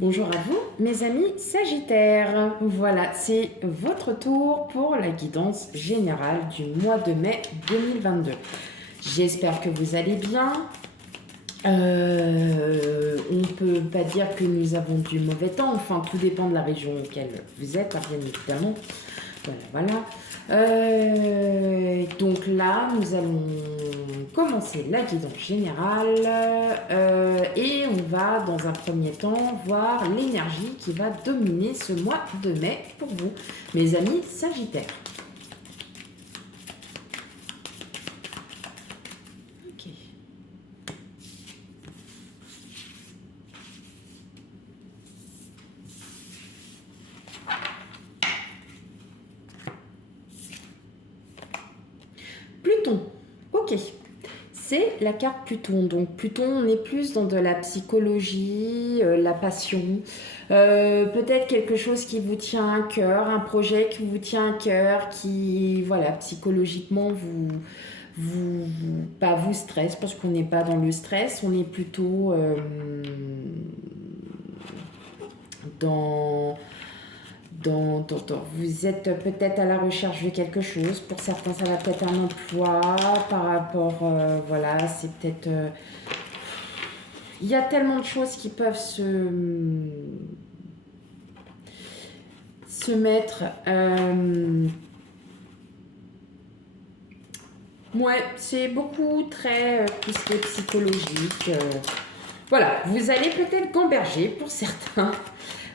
Bonjour à vous, mes amis Sagittaires. Voilà, c'est votre tour pour la guidance générale du mois de mai 2022. J'espère que vous allez bien. On ne peut pas dire que nous avons du mauvais temps, enfin tout dépend de la région auquel vous êtes, hein, bien évidemment. Voilà. Donc là, nous allons commencer la guidance générale et on va dans un premier temps voir l'énergie qui va dominer ce mois de mai pour vous, mes amis Sagittaires. Ok. Pluton. Ok. C'est la carte Pluton. Donc Pluton, on est plus dans de la psychologie, la passion, peut-être quelque chose qui vous tient à cœur, un projet qui vous tient à cœur, qui, voilà, psychologiquement pas vous stresse, parce qu'on n'est pas dans le stress, on est plutôt dans vous êtes peut-être à la recherche de quelque chose. Pour certains, ça va peut-être un emploi par rapport, voilà, c'est peut-être... il y a tellement de choses qui peuvent se mettre... ouais, c'est beaucoup très tout ce qui est psychologique. Voilà, vous allez peut-être gamberger pour certains.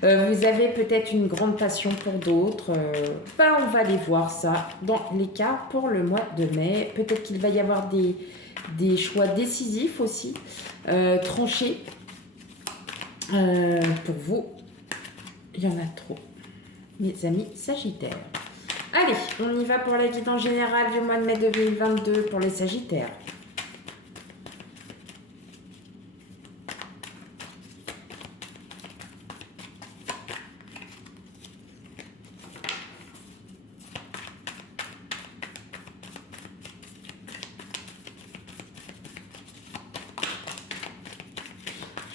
Vous avez peut-être une grande passion pour d'autres. On va aller voir ça dans les cas pour le mois de mai. Peut-être qu'il va y avoir des choix décisifs aussi, tranchés. Pour vous, il y en a trop, mes amis Sagittaires. Allez, on y va pour la guidance générale du mois de mai 2022 pour les Sagittaires.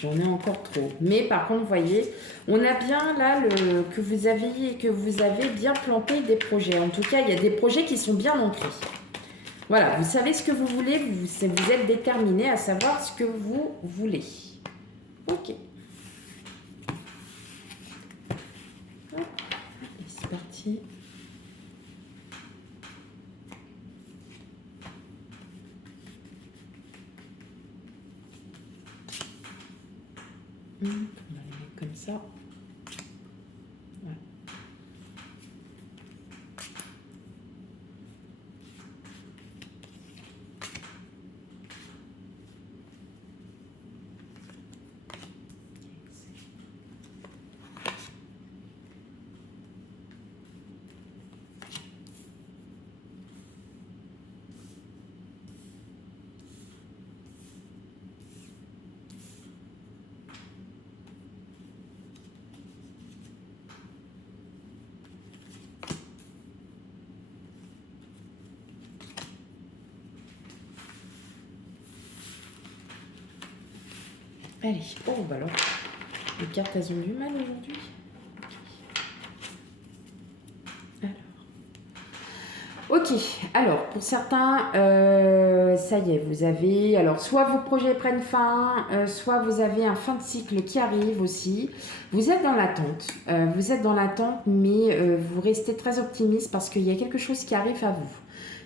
J'en ai encore trop. Mais par contre, vous voyez, on a bien là que vous avez bien planté des projets. En tout cas, il y a des projets qui sont bien ancrés. Voilà, vous savez ce que vous voulez, vous êtes déterminé à savoir ce que vous voulez. Ok. Hop, et c'est parti. On va les mettre comme ça. Ouais. Allez, oh bah alors, les cartes elles ont du mal aujourd'hui. Ok, alors pour certains, ça y est, vous avez, alors soit vos projets prennent fin, soit vous avez un fin de cycle qui arrive aussi. Vous êtes dans l'attente, mais vous restez très optimiste parce qu'il y a quelque chose qui arrive à vous.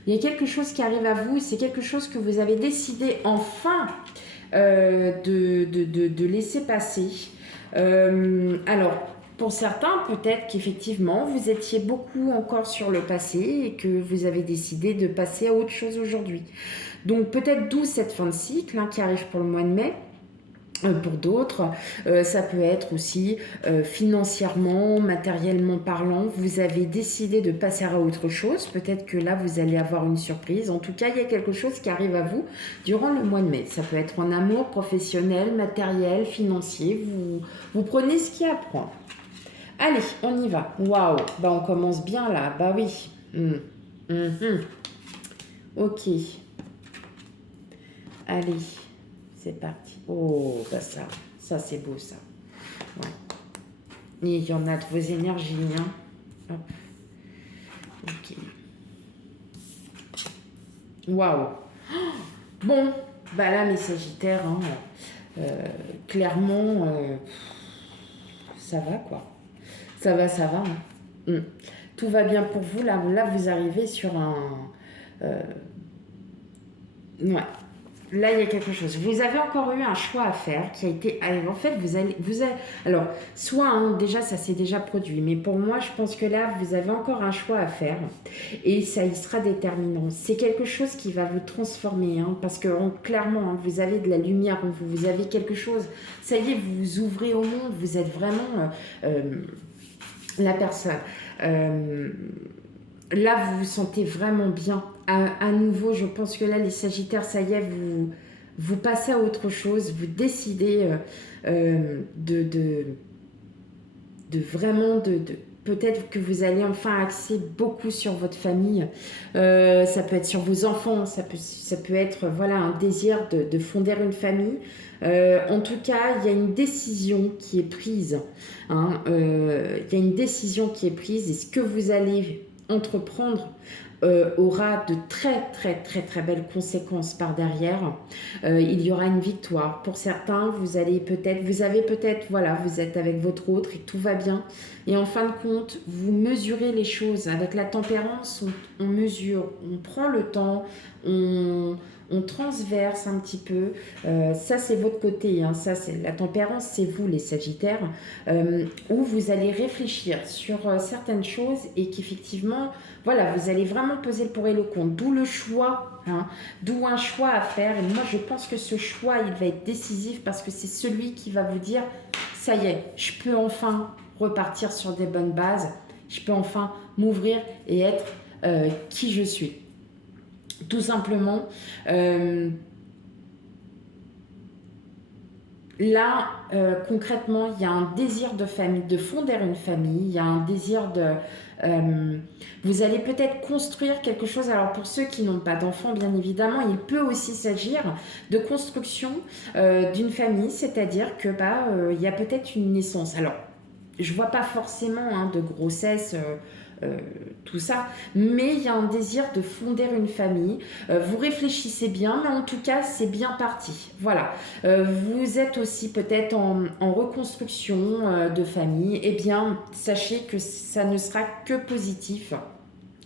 Il y a quelque chose qui arrive à vous, c'est quelque chose que vous avez décidé enfin de laisser passer. Alors, pour certains, peut-être qu'effectivement, vous étiez beaucoup encore sur le passé et que vous avez décidé de passer à autre chose aujourd'hui. Donc, peut-être d'où cette fin de cycle qui arrive pour le mois de mai. Pour d'autres, ça peut être aussi financièrement, matériellement parlant, vous avez décidé de passer à autre chose. Peut-être que là, vous allez avoir une surprise. En tout cas, il y a quelque chose qui arrive à vous durant le mois de mai. Ça peut être en amour, professionnel, matériel, financier. Vous prenez ce qu'il y a à prendre. Allez, on y va. Waouh, bah on commence bien là. Bah oui. Ok. Allez, c'est parti. Oh, bah ça c'est beau ça. Ouais. Et il y en a de vos énergies. Hein. Hop. Ok. Waouh. Bon, bah là, mes Sagittaires, hein, clairement, ça va quoi. Ça va, ça va. Hein. Tout va bien pour vous. Là, vous arrivez sur un... ouais. Là, il y a quelque chose. Vous avez encore eu un choix à faire qui a été... En fait, alors, soit, hein, déjà, ça s'est déjà produit. Mais pour moi, je pense que là, vous avez encore un choix à faire. Et ça y sera déterminant. C'est quelque chose qui va vous transformer. Hein, parce que, clairement, hein, vous avez de la lumière en vous. Vous avez quelque chose. Ça y est, vous vous ouvrez au monde. Vous êtes vraiment la personne. Là, vous vous sentez vraiment bien. À nouveau, je pense que là, les Sagittaires, ça y est, vous passez à autre chose. Vous décidez de vraiment... Peut-être que vous allez enfin axer beaucoup sur votre famille. Ça peut être sur vos enfants. Ça peut être voilà, un désir de fonder une famille. En tout cas, il y a une décision qui est prise. Hein, il y a une décision qui est prise. Et ce que vous allez entreprendre aura de très très très très belles conséquences par derrière. Il y aura une victoire. Pour certains, vous avez peut-être, voilà, vous êtes avec votre autre et tout va bien. Et en fin de compte, vous mesurez les choses. Avec la tempérance, on mesure, on prend le temps, on transverse un petit peu. Ça, c'est votre côté. Hein. Ça, c'est la tempérance, c'est vous, les Sagittaires, où vous allez réfléchir sur certaines choses et qu'effectivement, voilà, vous allez vraiment peser le pour et le contre. D'où le choix, hein, d'où un choix à faire. Et moi, je pense que ce choix, il va être décisif parce que c'est celui qui va vous dire, ça y est, je peux enfin repartir sur des bonnes bases. Je peux enfin m'ouvrir et être qui je suis. Tout simplement. Là, concrètement, il y a un désir de famille, de fonder une famille. Il y a un désir de... vous allez peut-être construire quelque chose. Alors, pour ceux qui n'ont pas d'enfants, bien évidemment, il peut aussi s'agir de construction d'une famille. C'est-à-dire que il y a peut-être une naissance. Alors, je vois pas forcément hein, de grossesse... tout ça, mais il y a un désir de fonder une famille. Vous réfléchissez bien, mais en tout cas, c'est bien parti. Voilà. Vous êtes aussi peut-être en reconstruction de famille. Eh bien, sachez que ça ne sera que positif.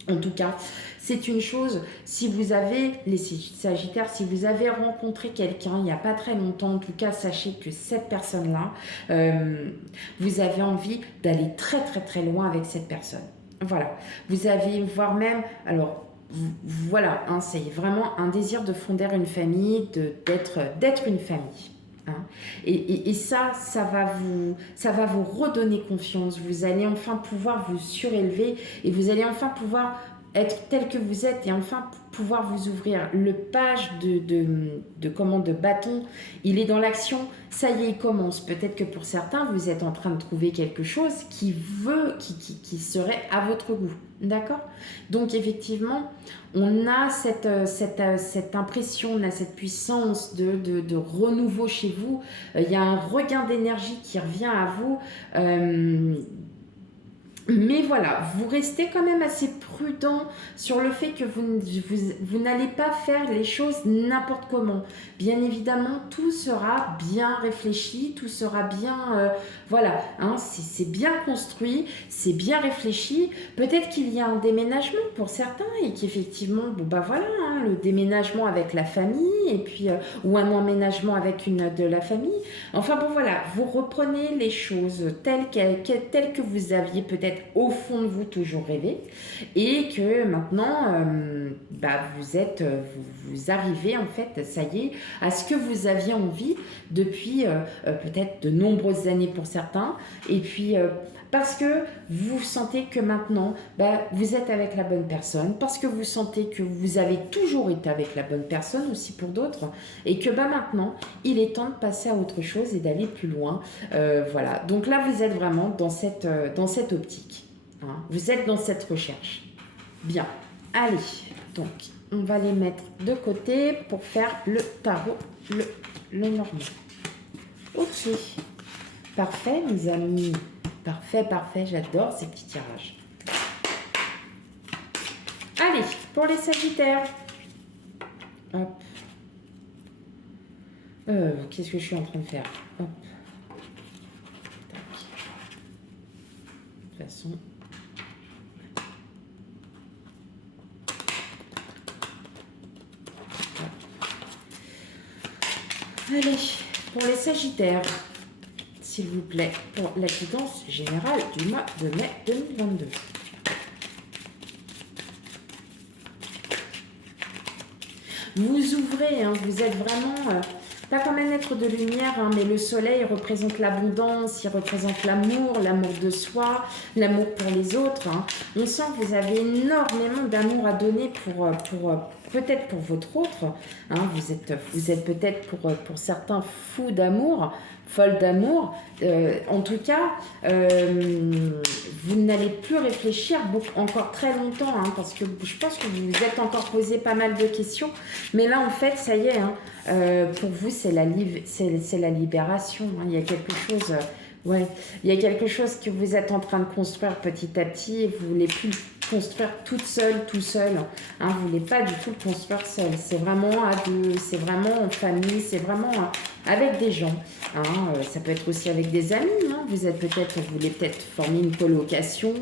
En tout cas, c'est une chose, si vous avez, les Sagittaires, si vous avez rencontré quelqu'un il n'y a pas très longtemps, en tout cas, sachez que cette personne-là, vous avez envie d'aller très très très loin avec cette personne. Voilà, vous avez, voire même, alors voilà, hein, c'est vraiment un désir de fonder une famille, d'être une famille. Hein. Et ça va vous redonner confiance. Vous allez enfin pouvoir vous surélever et vous allez enfin pouvoir être tel que vous êtes et enfin pouvoir vous ouvrir. Le page de bâton, il est dans l'action, ça y est, il commence. Peut-être que pour certains, vous êtes en train de trouver quelque chose qui serait à votre goût. D'accord? Donc effectivement, on a cette impression, on a cette puissance de renouveau chez vous. Il y a un regain d'énergie qui revient à vous. Mais voilà, vous restez quand même assez prudent sur le fait que vous n'allez pas faire les choses n'importe comment. Bien évidemment, tout sera bien réfléchi, tout sera bien... voilà, hein, c'est bien construit, c'est bien réfléchi. Peut-être qu'il y a un déménagement pour certains et qu'effectivement, voilà, hein, le déménagement avec la famille et puis ou un emménagement avec une de la famille. Enfin bon voilà, vous reprenez les choses telles que vous aviez peut-être au fond de vous toujours rêvé et que maintenant vous arrivez en fait, ça y est, à ce que vous aviez envie depuis peut-être de nombreuses années pour certains et puis parce que vous sentez que maintenant vous êtes avec la bonne personne, parce que vous sentez que vous avez toujours été avec la bonne personne aussi pour d'autres et que maintenant il est temps de passer à autre chose et d'aller plus loin. Voilà, donc là vous êtes vraiment dans cette optique. Hein. Vous êtes dans cette recherche. Bien, allez, donc on va les mettre de côté pour faire le tarot, le normal. Ok, parfait mes amis. parfait, parfait. J'adore ces petits tirages. Allez, pour les Sagittaires. Hop. Qu'est-ce que je suis en train de faire? Hop. Tac. De toute façon. Allez, pour les Sagittaires, s'il vous plaît, pour la guidance générale du mois de mai 2022. Vous ouvrez, hein, vous êtes vraiment, pas comme un être de lumière, hein, mais le soleil représente l'abondance, il représente l'amour, l'amour de soi, l'amour pour les autres. Hein. On sent que vous avez énormément d'amour à donner peut-être pour votre autre. Hein, vous êtes peut-être pour certains fous d'amour, folles d'amour. En tout cas, vous n'allez plus réfléchir encore très longtemps, hein, parce que je pense que vous vous êtes encore posé pas mal de questions. Mais là, en fait, ça y est, hein, pour vous, c'est la libération. Hein, il y a quelque chose... ouais, il y a quelque chose que vous êtes en train de construire petit à petit et vous ne voulez plus le construire toute seule, tout seul. Hein, vous ne voulez pas du tout le construire seul. C'est vraiment à deux, c'est vraiment en famille, c'est vraiment avec des gens. Hein, ça peut être aussi avec des amis. Hein, vous voulez peut-être former une colocation,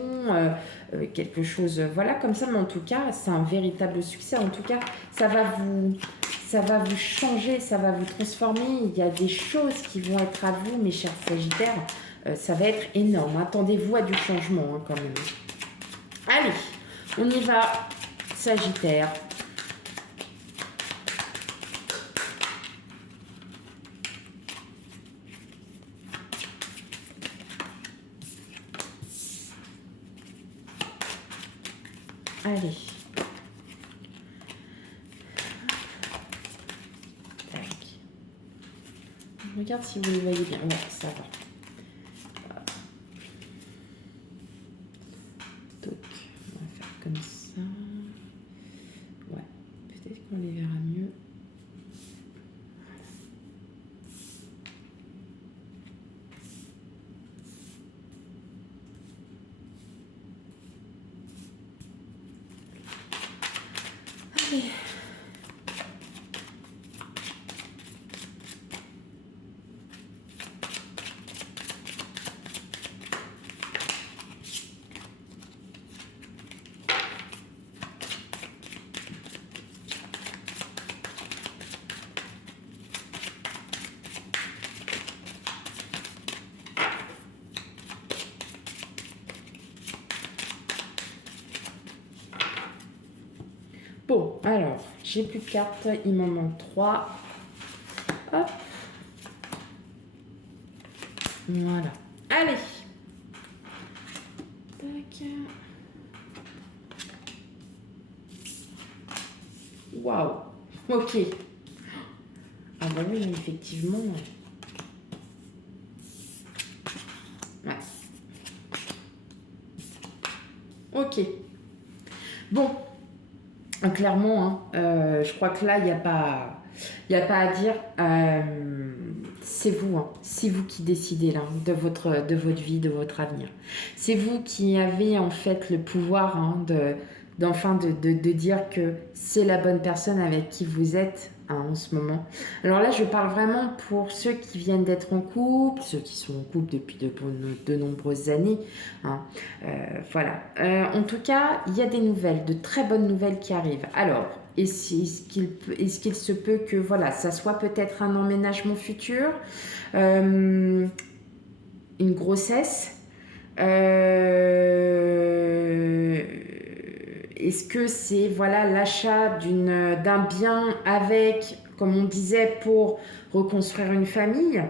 quelque chose, voilà, comme ça. Mais en tout cas, c'est un véritable succès. En tout cas, ça va vous changer, ça va vous transformer. Il y a des choses qui vont être à vous, mes chers Sagittaires. Ça va être énorme. Attendez-vous à du changement, hein, quand même. Allez, on y va, Sagittaire. Allez. Regarde si vous le voyez bien. Ouais, ça va. Donc, on va faire comme ça. Ouais, peut-être qu'on les verra mieux. Allez. Bon, alors, j'ai plus de cartes, il m'en manque 3. Hop. Voilà. Allez. Tac. Waouh. Ok. Ah bah oui, effectivement. Ouais. Ok. Bon. Clairement, hein, je crois que là, il n'y a pas à dire. C'est vous, hein, c'est vous qui décidez là de votre vie, de votre avenir. C'est vous qui avez en fait le pouvoir, hein, de dire que c'est la bonne personne avec qui vous êtes, hein, en ce moment. Alors là, je parle vraiment pour ceux qui viennent d'être en couple, ceux qui sont en couple depuis de nombreuses années. Hein. Voilà. En tout cas, il y a des nouvelles, de très bonnes nouvelles qui arrivent. Alors, est-ce qu'il se peut que voilà, ça soit peut-être un emménagement futur, une grossesse, est-ce que c'est voilà l'achat d'un bien avec, comme on disait, pour reconstruire une famille?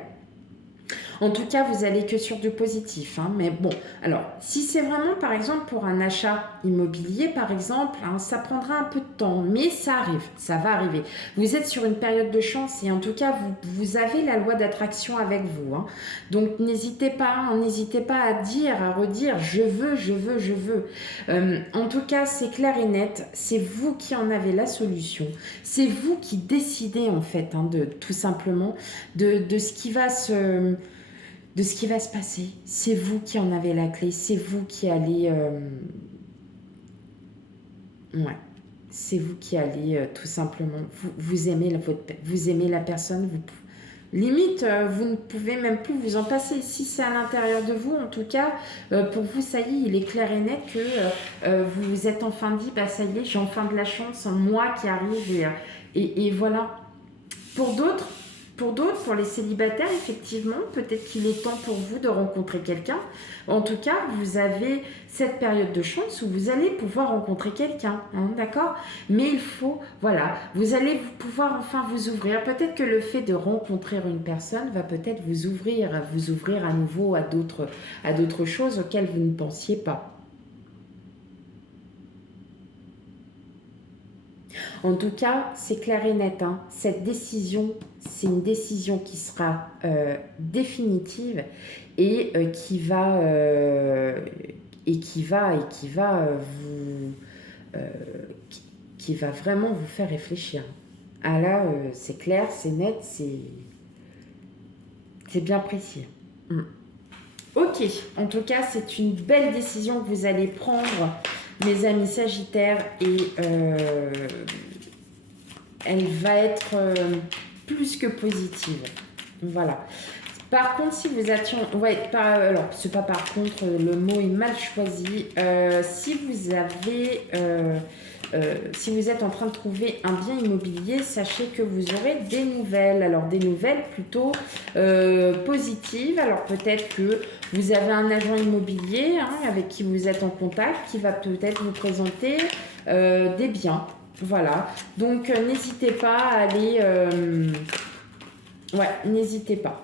En tout cas, vous allez que sur du positif. Hein. Mais bon, alors, si c'est vraiment, par exemple, pour un achat immobilier, par exemple, hein, ça prendra un peu de temps, mais ça arrive, ça va arriver. Vous êtes sur une période de chance et en tout cas, vous avez la loi d'attraction avec vous. Hein. Donc, n'hésitez pas à dire, à redire, je veux, je veux, je veux. En tout cas, c'est clair et net, c'est vous qui en avez la solution. C'est vous qui décidez, en fait, hein, tout simplement, de ce qui va de ce qui va se passer. C'est vous qui en avez la clé, c'est vous qui allez... ouais, c'est vous qui allez tout simplement... Vous aimez vous aimez la personne, limite, vous ne pouvez même plus vous en passer. Si c'est à l'intérieur de vous, en tout cas, pour vous, ça y est, il est clair et net que vous vous êtes enfin dit, bah ça y est, j'ai enfin de la chance, moi qui arrive, et voilà. Pour les célibataires, effectivement, peut-être qu'il est temps pour vous de rencontrer quelqu'un. En tout cas, vous avez cette période de chance où vous allez pouvoir rencontrer quelqu'un, hein, d'accord? Mais il faut, voilà, vous allez pouvoir enfin vous ouvrir. Peut-être que le fait de rencontrer une personne va peut-être vous ouvrir à nouveau à d'autres choses auxquelles vous ne pensiez pas. En tout cas, c'est clair et net, hein. Cette décision, c'est une décision qui sera définitive et qui va vous euh, qui va vraiment vous faire réfléchir. Ah là, c'est clair, c'est net, c'est bien précis. Mm. Ok, en tout cas, c'est une belle décision que vous allez prendre, mes amis Sagittaires, et elle va être plus que positive. Voilà. Par contre, si vous étiez... Ouais, alors, c'est pas par contre, le mot est mal choisi. Si vous avez... si vous êtes en train de trouver un bien immobilier, sachez que vous aurez des nouvelles. Alors, des nouvelles plutôt positives. Alors, peut-être que vous avez un agent immobilier avec qui vous êtes en contact, qui va peut-être vous présenter des biens. Voilà. Donc, n'hésitez pas à aller... ouais, n'hésitez pas.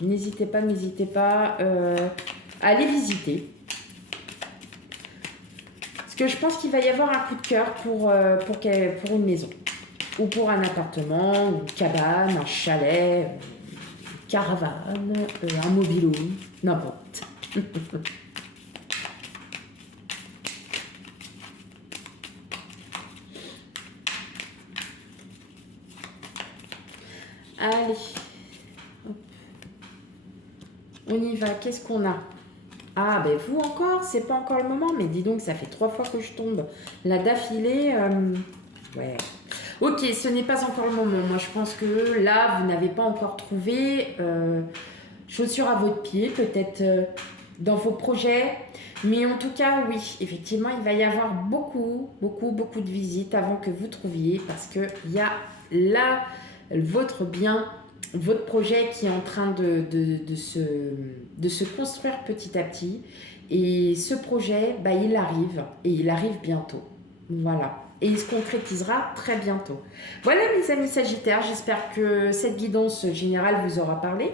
N'hésitez pas à aller visiter. Parce que je pense qu'il va y avoir un coup de cœur pour une maison. Ou pour un appartement, une cabane, un chalet, une caravane, un mobilo, n'importe. Allez. Hop. On y va. Qu'est-ce qu'on a? Ah, ben vous encore, c'est pas encore le moment, mais dis donc, ça fait 3 fois que je tombe là d'affilée. Ouais. Ok, ce n'est pas encore le moment. Moi, je pense que là, vous n'avez pas encore trouvé chaussures à votre pied, peut-être dans vos projets. Mais en tout cas, oui, effectivement, il va y avoir beaucoup de visites avant que vous trouviez, parce qu'il y a là votre bien, votre projet qui est en train de se construire petit à petit. Et ce projet, bah, il arrive, et il arrive bientôt. Voilà. Et il se concrétisera très bientôt. Voilà mes amis Sagittaires, j'espère que cette guidance générale vous aura parlé.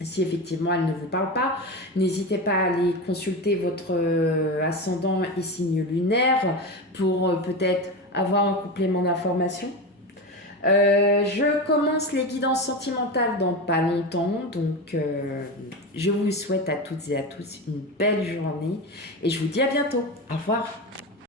Si effectivement elle ne vous parle pas, n'hésitez pas à aller consulter votre ascendant et signe lunaire pour peut-être avoir un complément d'information. Je commence les guidances sentimentales dans pas longtemps, donc je vous souhaite à toutes et à tous une belle journée et je vous dis à bientôt. Au revoir.